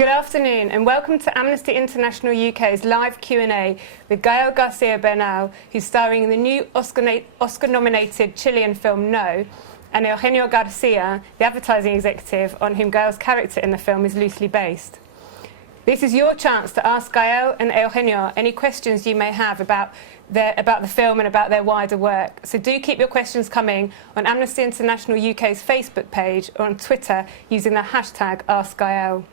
Good afternoon and welcome to Amnesty International UK's live Q&A with Gael Garcia Bernal, who's starring in the new Oscar-nominated Chilean film No, and Eugenio Garcia, the advertising executive on whom Gael's character in the film is loosely based. This is your chance to ask Gael and Eugenio any questions you may have about the film and about their wider work. So do keep your questions coming on Amnesty International UK's Facebook page or on Twitter using the hashtag AskGael.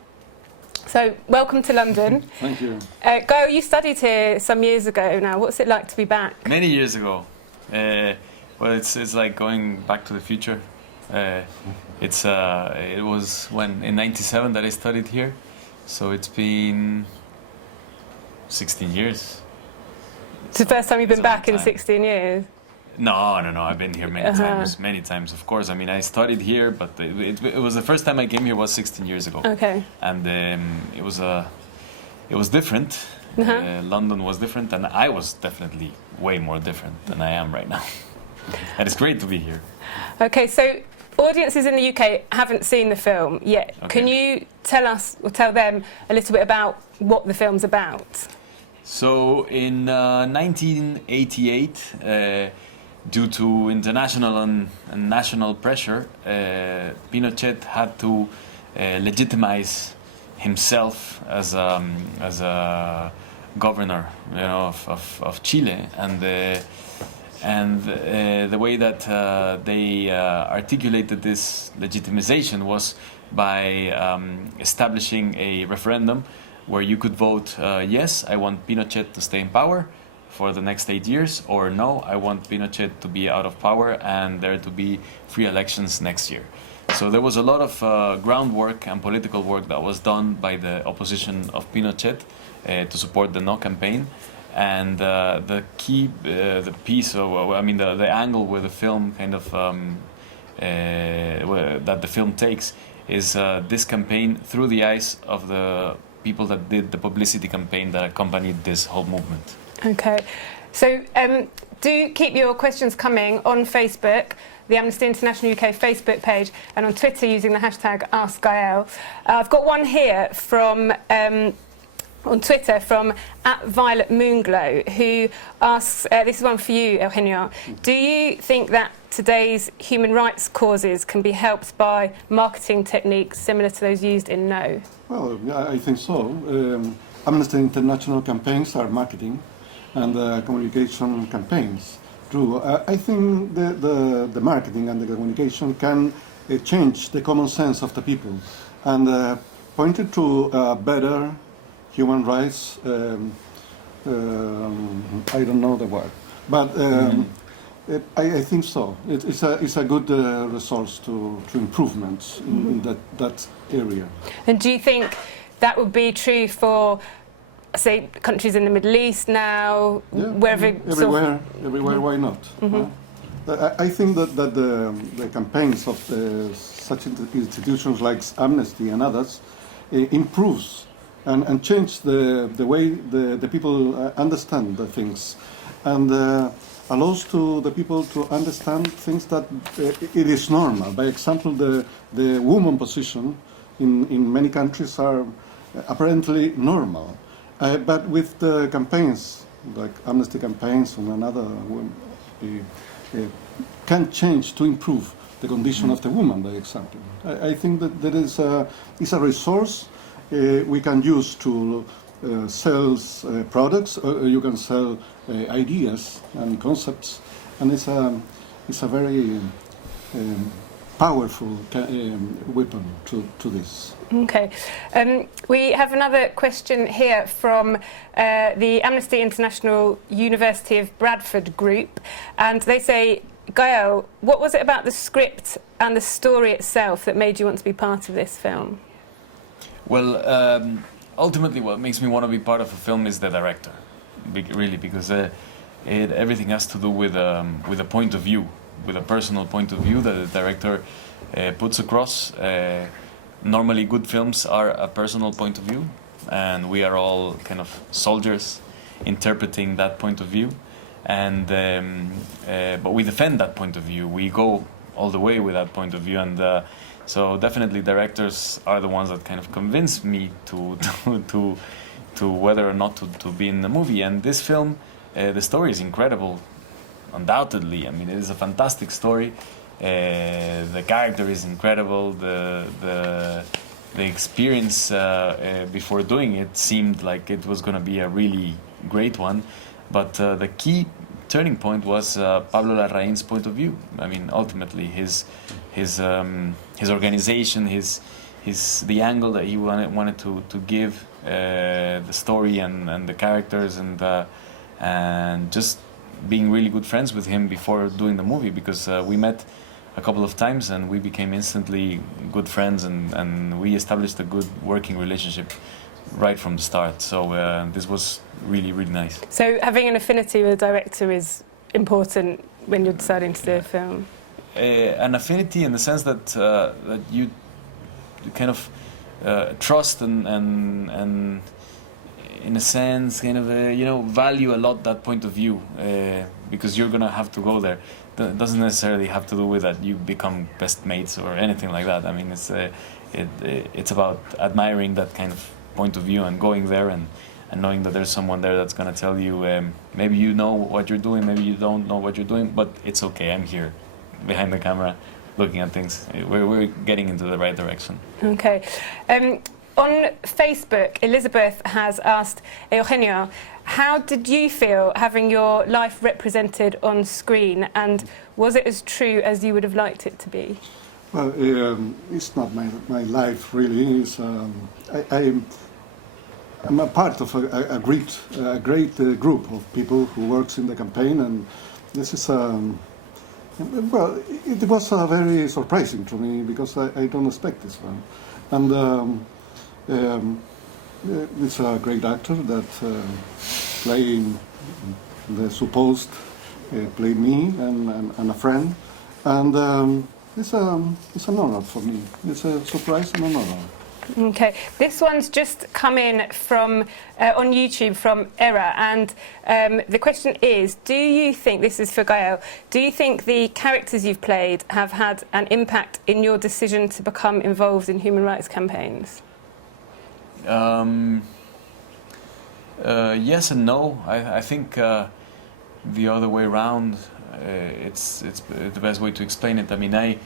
So welcome to London. Thank you. Gael, you studied here some years ago now. What's it like to be back? Many years ago. Well, it's like going back to the future. It was in '97 that I studied here. So it's been 16 years. It's the first time you've been back in 16 years? No. I've been here many times, of course. I mean, I studied here, but it was the first time I came here was 16 years ago. Okay. And it was different. London was different, and I was definitely way more different than I am right now. And it's great to be here. Okay, so audiences in the UK haven't seen the film yet. Okay. Can you tell us or tell them a little bit about what the film's about? So in 1988, due to international and national pressure, Pinochet had to legitimize himself as a governor, of Chile, and the way that they articulated this legitimization was by establishing a referendum where you could vote yes, I want Pinochet to stay in power for the next 8 years, or no, I want Pinochet to be out of power and there to be free elections next year. So there was a lot of groundwork and political work that was done by the opposition of Pinochet to support the No campaign. And the key, the piece, the angle where the film that the film takes is this campaign through the eyes of the people that did the publicity campaign that accompanied this whole movement. Okay, so do keep your questions coming on Facebook, the Amnesty International UK Facebook page, and on Twitter using the hashtag AskGael. I've got one here from on Twitter from @VioletMoonglow, who asks, this is one for you, Eugenio. Do you think that today's human rights causes can be helped by marketing techniques similar to those used in No? Well, yeah, I think so. Amnesty International campaigns are marketing and communication campaigns. True. I think the marketing and the communication can change the common sense of the people and point it to better human rights. I don't know the word, but I think so. It's a good resource to improvements in that area. And do you think that would be true for, say, countries in the Middle East now, wherever? Everywhere. Why not? I think that the campaigns of such institutions like Amnesty and others improves and change the way the people understand the things, and allows to the people to understand things that it is normal. By example, the woman position in many countries are apparently normal. But with the campaigns, like Amnesty campaigns and another, can change to improve the condition of the woman, by example. I think that there is a resource we can use to sell products, or you can sell ideas and concepts, and it's a very powerful weapon to this. Okay. We have another question here from the Amnesty International University of Bradford group, and they say, Gael, what was it about the script and the story itself that made you want to be part of this film? Well, ultimately what makes me want to be part of a film is the director, really, because everything has to do with a point of view, with a personal point of view that the director puts across. Normally good films are a personal point of view, and we are all kind of soldiers interpreting that point of view, and but we defend that point of view. We go all the way with that point of view, and so definitely directors are the ones that kind of convince me to whether or not to be in the movie. And this film, the story is incredible, undoubtedly. I mean, it is a fantastic story. The character is incredible. The experience before doing it seemed like it was going to be a really great one, but the key turning point was Pablo Larraín's point of view. I mean, ultimately his organization, the angle that he wanted to give the story and the characters, and just being really good friends with him before doing the movie, because we met a couple of times and we became instantly good friends, and we established a good working relationship right from the start. So this was really, really nice. So having an affinity with a director is important when you're deciding to do a film? An affinity in the sense that that you kind of trust and in a sense kind of value a lot that point of view, because you're gonna have to go there. That doesn't necessarily have to do with that you become best mates or anything like that. I mean, it's about admiring that kind of point of view and going there and knowing that there's someone there that's gonna tell you maybe you know what you're doing, maybe you don't know what you're doing, but it's okay, I'm here behind the camera looking at things. We're getting into the right direction. Okay. On Facebook, Elizabeth has asked Eugenio, how did you feel having your life represented on screen, and was it as true as you would have liked it to be? Well, it's not my life really. It's, I'm a part of a great group of people who works in the campaign, and this is well, it was very surprising to me because I don't expect this one, and it's a great actor that playing the supposed played me and a friend, and it's an honor for me. It's a surprise and an honor. Okay, this one's just come in from on YouTube from Era, and the question is, do you think, this is for Gael, do you think the characters you've played have had an impact in your decision to become involved in human rights campaigns? Yes and no. I think the other way around. It's the best way to explain it. I mean, I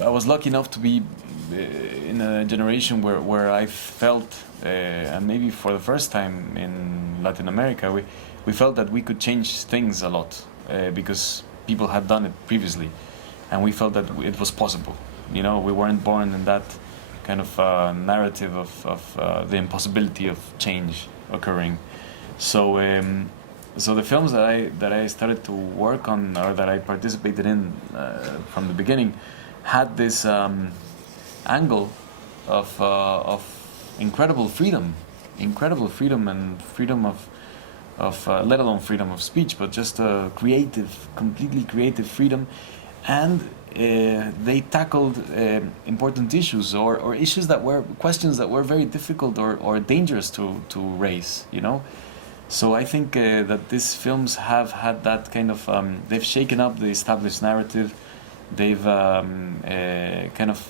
was lucky enough to be in a generation where I felt, and maybe for the first time in Latin America, we felt that we could change things a lot because people had done it previously, and we felt that it was possible. You know, we weren't born in that kind of narrative of the impossibility of change occurring. So so the films that I started to work on, or that I participated in from the beginning, had this angle of incredible freedom and freedom of let alone freedom of speech, but just completely creative freedom. And they tackled important issues or issues that were questions that were very difficult or dangerous to raise, you know. So I think that these films have had that kind of they've shaken up the established narrative. They've kind of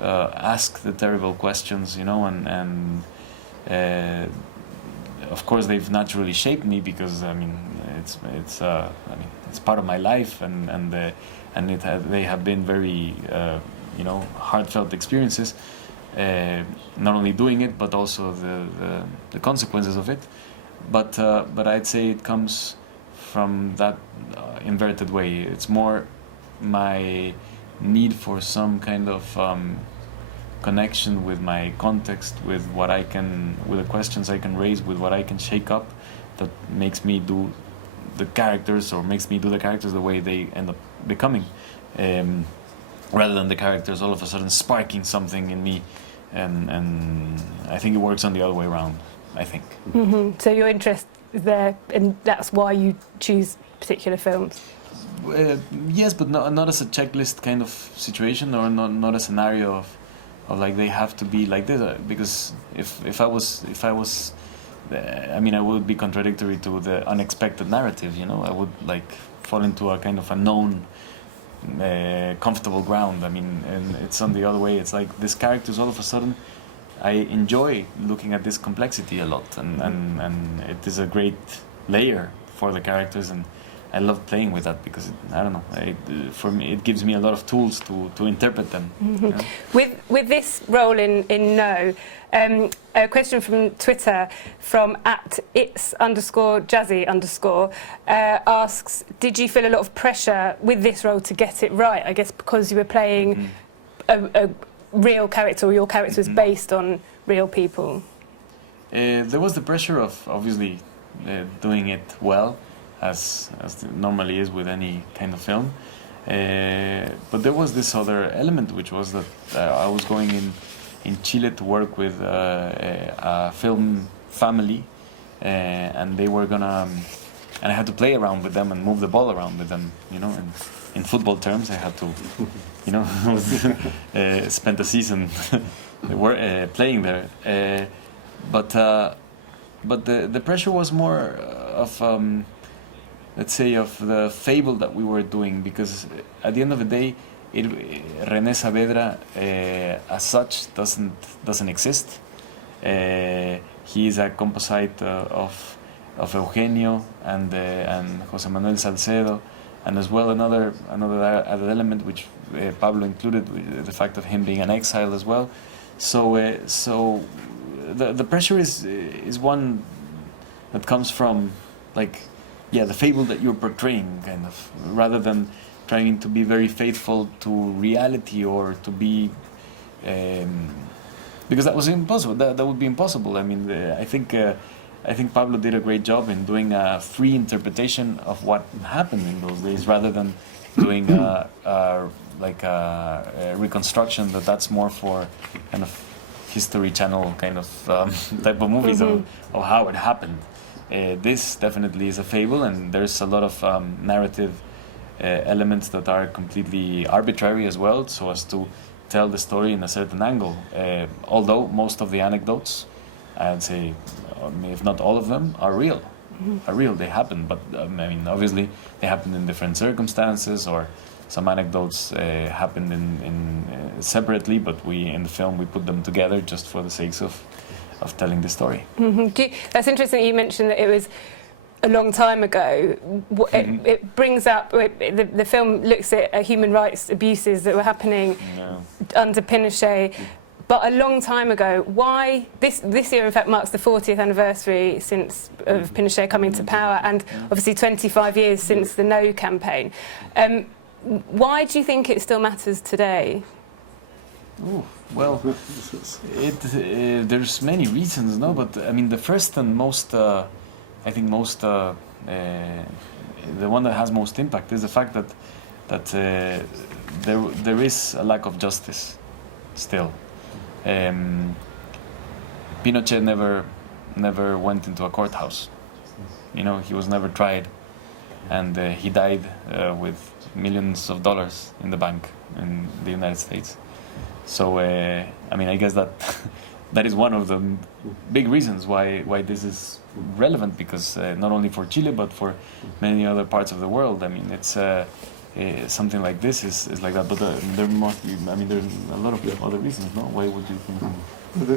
asked the terrible questions, you know, and of course they've naturally shaped me, because I mean it's part of my life, and they have been very heartfelt experiences, not only doing it but also the consequences of it. But I'd say it comes from that inverted way. It's more my need for some kind of connection with my context, with the questions I can raise, with what I can shake up, that makes me do the characters, or makes me do the characters the way they end up becoming, rather than the characters all of a sudden sparking something in me, and I think it works on the other way around, I think. Mm-hmm. So your interest is there, and that's why you choose particular films? Yes, but not as a checklist kind of situation, or not a scenario of like they have to be like this, because if I was I mean, I would be contradictory to the unexpected narrative, you know. I would like fall into a kind of a known comfortable ground. I mean, and it's on the other way. It's like these characters all of a sudden, I enjoy looking at this complexity a lot, and it is a great layer for the characters, and I love playing with that because I don't know. For me, it gives me a lot of tools to interpret them. Mm-hmm. Yeah. With this role in No, a question from Twitter from @its_jazzy_ asks, did you feel a lot of pressure with this role to get it right? I guess because you were playing a real character, or your character was based on real people. There was the pressure of obviously doing it well, as it normally is with any kind of film. But there was this other element, which was that I was going in Chile to work with a film family, and they were gonna, and I had to play around with them and move the ball around with them, you know. And in football terms, I had to, you know, spend a season playing there. But the pressure was more of let's say of the fable that we were doing, because at the end of the day, René Saavedra as such doesn't exist. He is a composite of Eugenio and José Manuel Salcedo, and as well another added element which Pablo included, the fact of him being an exile as well. So the pressure is one that comes from, like, the fable that you're portraying, kind of, rather than trying to be very faithful to reality, or to be, because that was impossible. That would be impossible. I mean, I think Pablo did a great job in doing a free interpretation of what happened in those days, rather than doing a reconstruction that's more for kind of History Channel kind of type of movies of how it happened. This definitely is a fable, and there's a lot of narrative elements that are completely arbitrary as well, so as to tell the story in a certain angle. Although most of the anecdotes, I'd say, if not all of them, are real. They happen, but I mean, obviously they happen in different circumstances, or some anecdotes happened in separately, but in the film we put them together just for the sakes of telling the story. That's interesting that you mentioned that it was a long time ago. It brings up, the film looks at human rights abuses that were happening under Pinochet, but a long time ago. Why this year in fact marks the 40th anniversary of Pinochet coming to power, and obviously 25 years since the No campaign. Why do you think it still matters today? Well, there's many reasons, no? But I mean, the first and most, I think the one that has most impact is the fact that there is a lack of justice still. Pinochet never went into a courthouse. You know, he was never tried, and he died with millions of dollars in the bank in the United States. So I mean, I guess that is one of the big reasons why this is relevant, because not only for Chile but for many other parts of the world. I mean, it's something like this is like that. But there must be. I mean, there's a lot of other reasons. No, why would you think?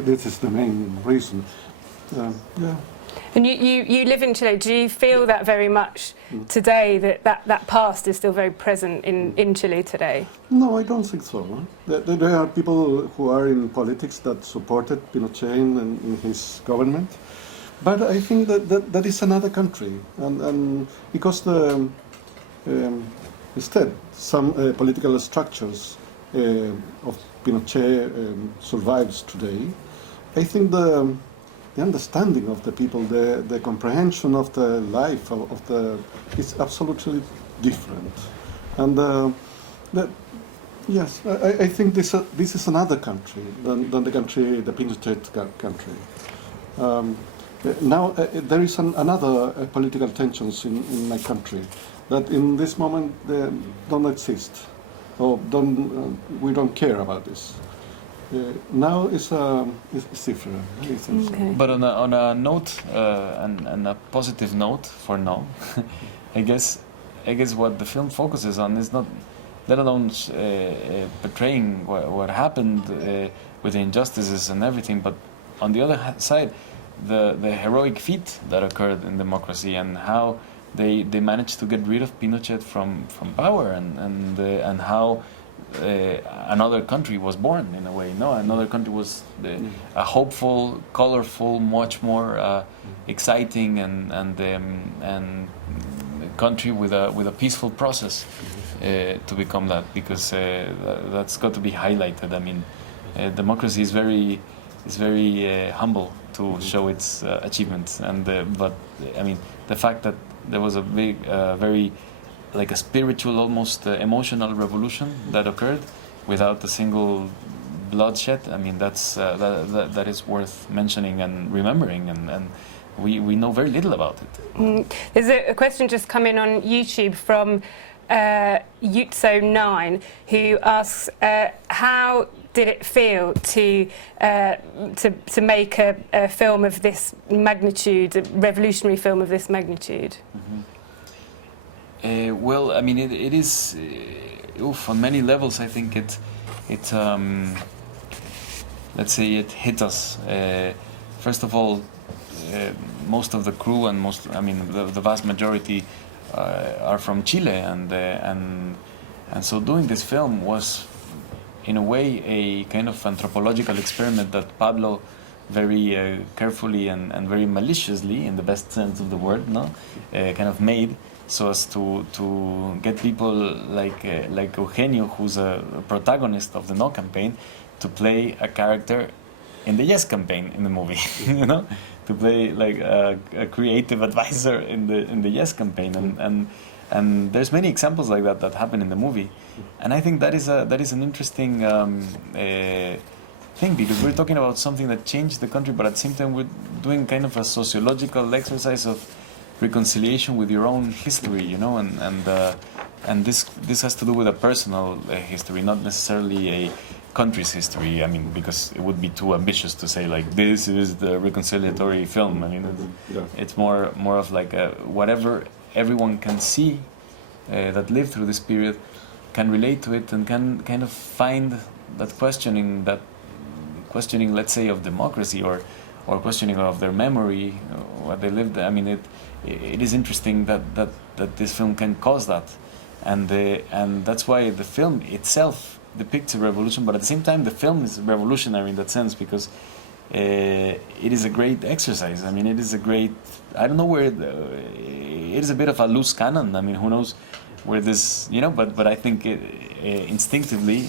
This is the main reason. Yeah. And you live in Chile. Do you feel that very much today, that past is still very present in Chile today? No, I don't think so. There are people who are in politics that supported Pinochet in his government, but I think that is another country, and because instead some political structures of Pinochet survives today, I think the understanding of the people, the comprehension of the life is absolutely different. And yes, I think this is another country than the Pinochet country. Now there is another political tensions in my country that in this moment don't exist, or we don't care about this. Now it's different. Okay. But on a note, and a positive note for now, I guess what the film focuses on is not let alone portraying what happened with the injustices and everything. But on the other side, the heroic feat that occurred in democracy and how they managed to get rid of Pinochet from power, and how another country was born in a way. No, another country was a hopeful, colorful, much more exciting and country with a peaceful process to become that, because that's got to be highlighted. I mean, democracy is very humble to show its achievements, and but I mean, the fact that there was a big, very like a spiritual, almost emotional revolution that occurred without a single bloodshed. I mean, that is worth mentioning and remembering, and we know very little about it. There's a question just come in on YouTube from Utso9, who asks, how did it feel to make a film of this magnitude, a revolutionary film of this magnitude? Well, I mean, it is on many levels. I think it let's say it hit us. First of all, most of the crew and the vast majority are from Chile, and so doing this film was, in a way, a kind of anthropological experiment that Pablo very carefully and very maliciously, in the best sense of the word, kind of made, so as to get people like Eugenio, who's a protagonist of the No campaign, to play a character in the Yes campaign in the movie, to play like a creative advisor in the Yes campaign, and there's many examples like that happen in the movie, and I think that is an interesting thing, because we're talking about something that changed the country, but at the same time we're doing kind of a sociological exercise of reconciliation with your own history, and this has to do with a personal history, not necessarily a country's history. I mean, because it would be too ambitious to say like this is the reconciliatory film. I mean, it's more of like whatever everyone can see that lived through this period can relate to it and can kind of find that questioning, let's say, of democracy or questioning of their memory, what they lived. I mean, it is interesting that this film can cause that, and that's why the film itself depicts a revolution, but at the same time the film is revolutionary in that sense, because it is a great exercise. I mean, it is a great, I don't know where it is a bit of a loose cannon. I mean, who knows where this, but I think instinctively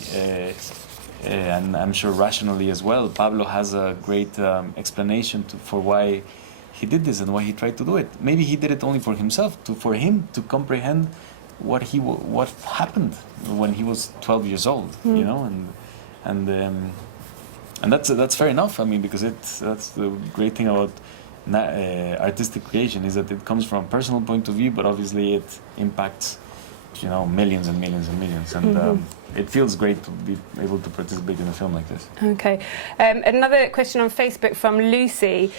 and I'm sure rationally as well, Pablo has a great explanation for why he did this and why he tried to do it. Maybe he did it only for himself, for him to comprehend what happened when he was 12 years old, and that's fair enough. I mean, because that's the great thing about artistic creation, is that it comes from a personal point of view, but obviously it impacts, millions and millions and millions, and it feels great to be able to participate in a film like this. Okay. Another question on Facebook from Lucy.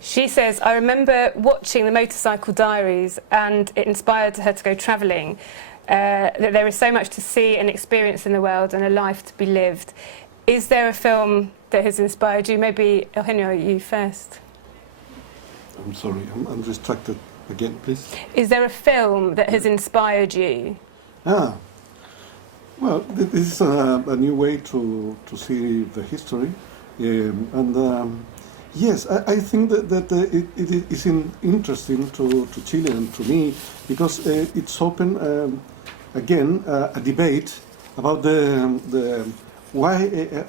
She says, I remember watching the Motorcycle Diaries and it inspired her to go travelling, that there is so much to see and experience in the world and a life to be lived. Is there a film that has inspired you? Maybe, Eugenio, you first. I'm sorry, I'm distracted. Again, please. Is there a film that has inspired you? Well, this is a new way to see the history, yes, I think that it is interesting to Chile and to me, because it's open again a debate about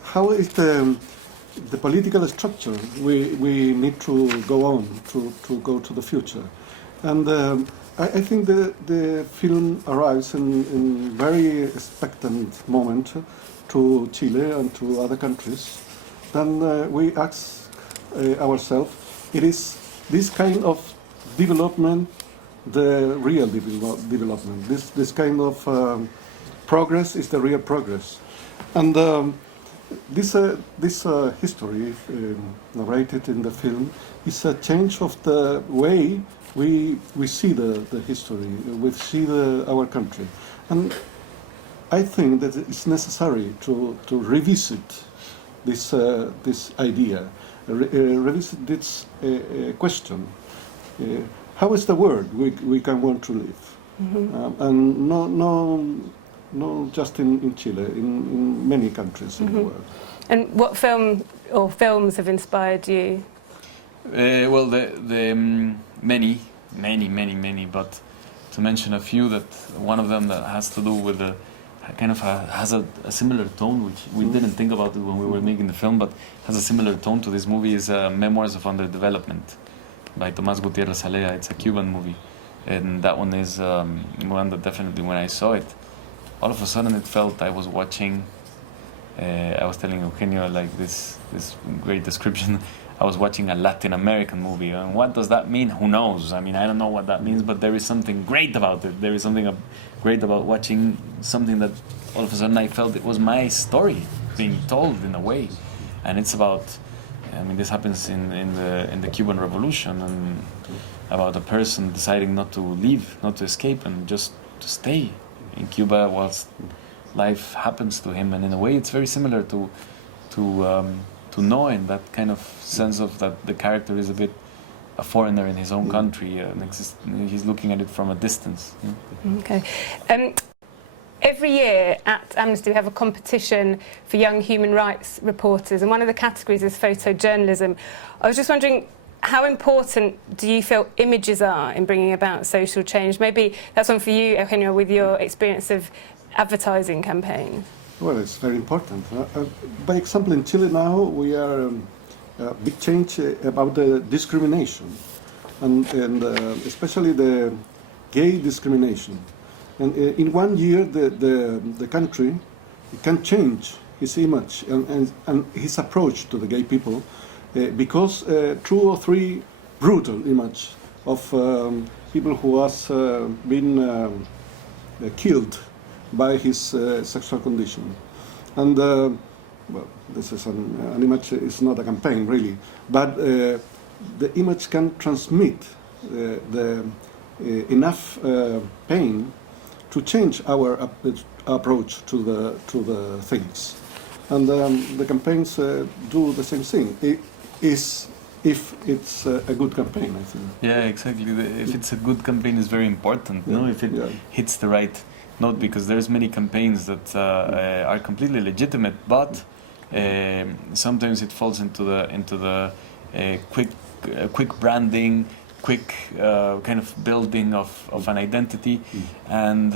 how is the political structure we need to go on to go to the future, and I think the film arrives in very expectant moment to Chile and to other countries. Then we ask ourselves, it is this kind of development, the real development. This kind of progress is the real progress, and this history narrated in the film is a change of the way we see the history, we see our country, and I think that it's necessary to revisit this idea, revisit this question. How is the world we can want to live? And no, just in Chile, in many countries in the world. And what film or films have inspired you? Well, many, but to mention a few, that one of them that has to do with the kind of has a similar tone, which we didn't think about it when we were making the film, but has a similar tone to this movie, is Memoirs of Underdevelopment by Tomás Gutiérrez Alea. It's a Cuban movie, and that one is one that definitely, when I saw it, all of a sudden it felt I was watching. I was telling Eugenio, like, this great description. I was watching a Latin American movie, and what does that mean? Who knows? I mean, I don't know what that means, but there is something great about it. There is something great about watching something that all of a sudden I felt it was my story being told in a way, and it's about. I mean, this happens in the Cuban Revolution, and about a person deciding not to leave, not to escape, and just to stay in Cuba whilst life happens to him. And in a way, it's very similar to Noé, in that kind of sense of that the character is a bit a foreigner in his own country, and he's looking at it from a distance. Okay. Every year at Amnesty we have a competition for young human rights reporters, and one of the categories is photojournalism. I was just wondering, how important do you feel images are in bringing about social change? Maybe that's one for you, Eugenio, with your experience of advertising campaigns. Well, it's very important. By example, in Chile now we are a big change about the discrimination, and especially the gay discrimination. And in 1 year, the country can change his image and his approach to the gay people, because 2 or 3 brutal images of people who has been killed by his sexual condition. And well, this is an image, it's not a campaign really, but the image can transmit enough pain to change our approach to the things. And the campaigns do the same thing. If it's a good campaign, I think. Yeah, exactly. If it's a good campaign, it's very important. No, if it hits the right note, because there's many campaigns that are completely legitimate, but sometimes it falls into the quick branding, quick kind of building of an identity, and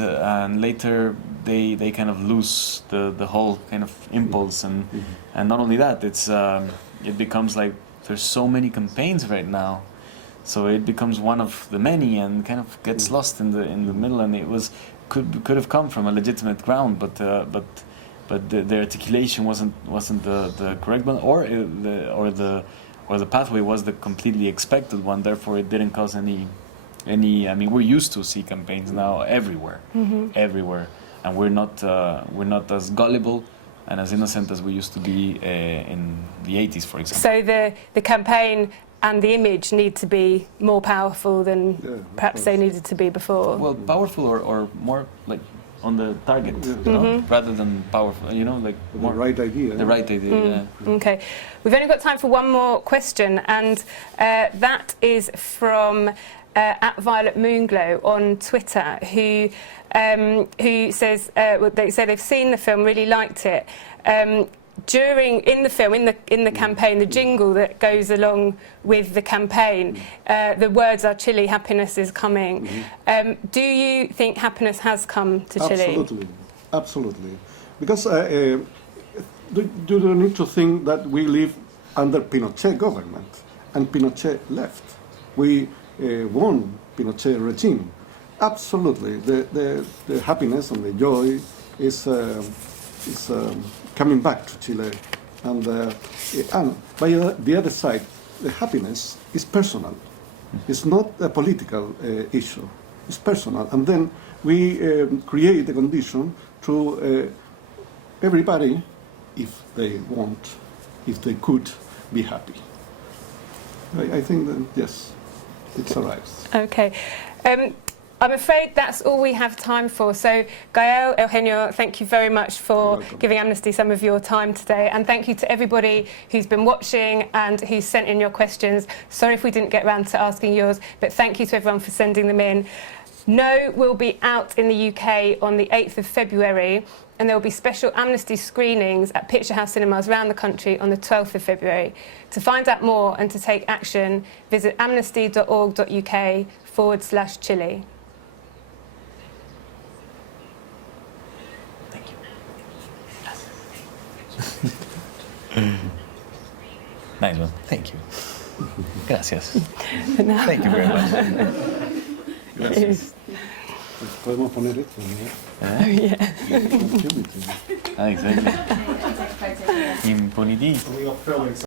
later they kind of lose the whole kind of impulse, and not only that, it becomes like there's so many campaigns right now, so it becomes one of the many and kind of gets lost in the middle, and it could have come from a legitimate ground, but the articulation wasn't the correct one, or the pathway was the completely expected one. Therefore, it didn't cause any. I mean, we're used to see campaigns now everywhere, and we're not as gullible and as innocent as we used to be in the 80s, for example. So the campaign and the image need to be more powerful than perhaps they needed to be before. Well, powerful or more like on the target, you know, rather than powerful, you know, like more right idea. The right idea. Yeah. Okay, we've only got time for one more question, and that is from at Violet Moonglow on Twitter, who says they say they've seen the film, really liked it. In the film, in the campaign, the jingle that goes along with the campaign, the words are "Chile, happiness is coming." Do you think happiness has come to Chile? Absolutely. Because do you need to think that we live under Pinochet government, and Pinochet left. We won Pinochet regime. Absolutely, the happiness and the joy is coming back to Chile, and by the other side, the happiness is personal. It's not a political issue. It's personal, and then we create the condition to everybody, if they want, if they could, be happy. I think that yes, it's arrives. Okay. I'm afraid that's all we have time for. So, Gael, Eugenio, thank you very much for giving Amnesty some of your time today. And thank you to everybody who's been watching and who sent in your questions. Sorry if we didn't get around to asking yours, but thank you to everyone for sending them in. No will be out in the UK on the 8th of February, and there will be special Amnesty screenings at Picture House cinemas around the country on the 12th of February. To find out more and to take action, visit amnesty.org.uk/Chile. Nice one. Thank you. Gracias. Thank you very much. Gracias. Podemos poner esto, ¿no? Exactly. Impunity.